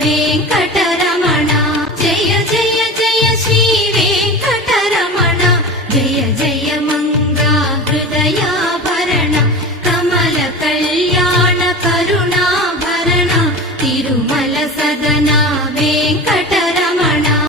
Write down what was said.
వెంకటరమణ జయ జయ జయ శ్రీ వెంకటరమణ జయ జయ మంగా హృదయాభరణ కమల కళ్యాణ కరుణాభరణ తిరుమల సదనా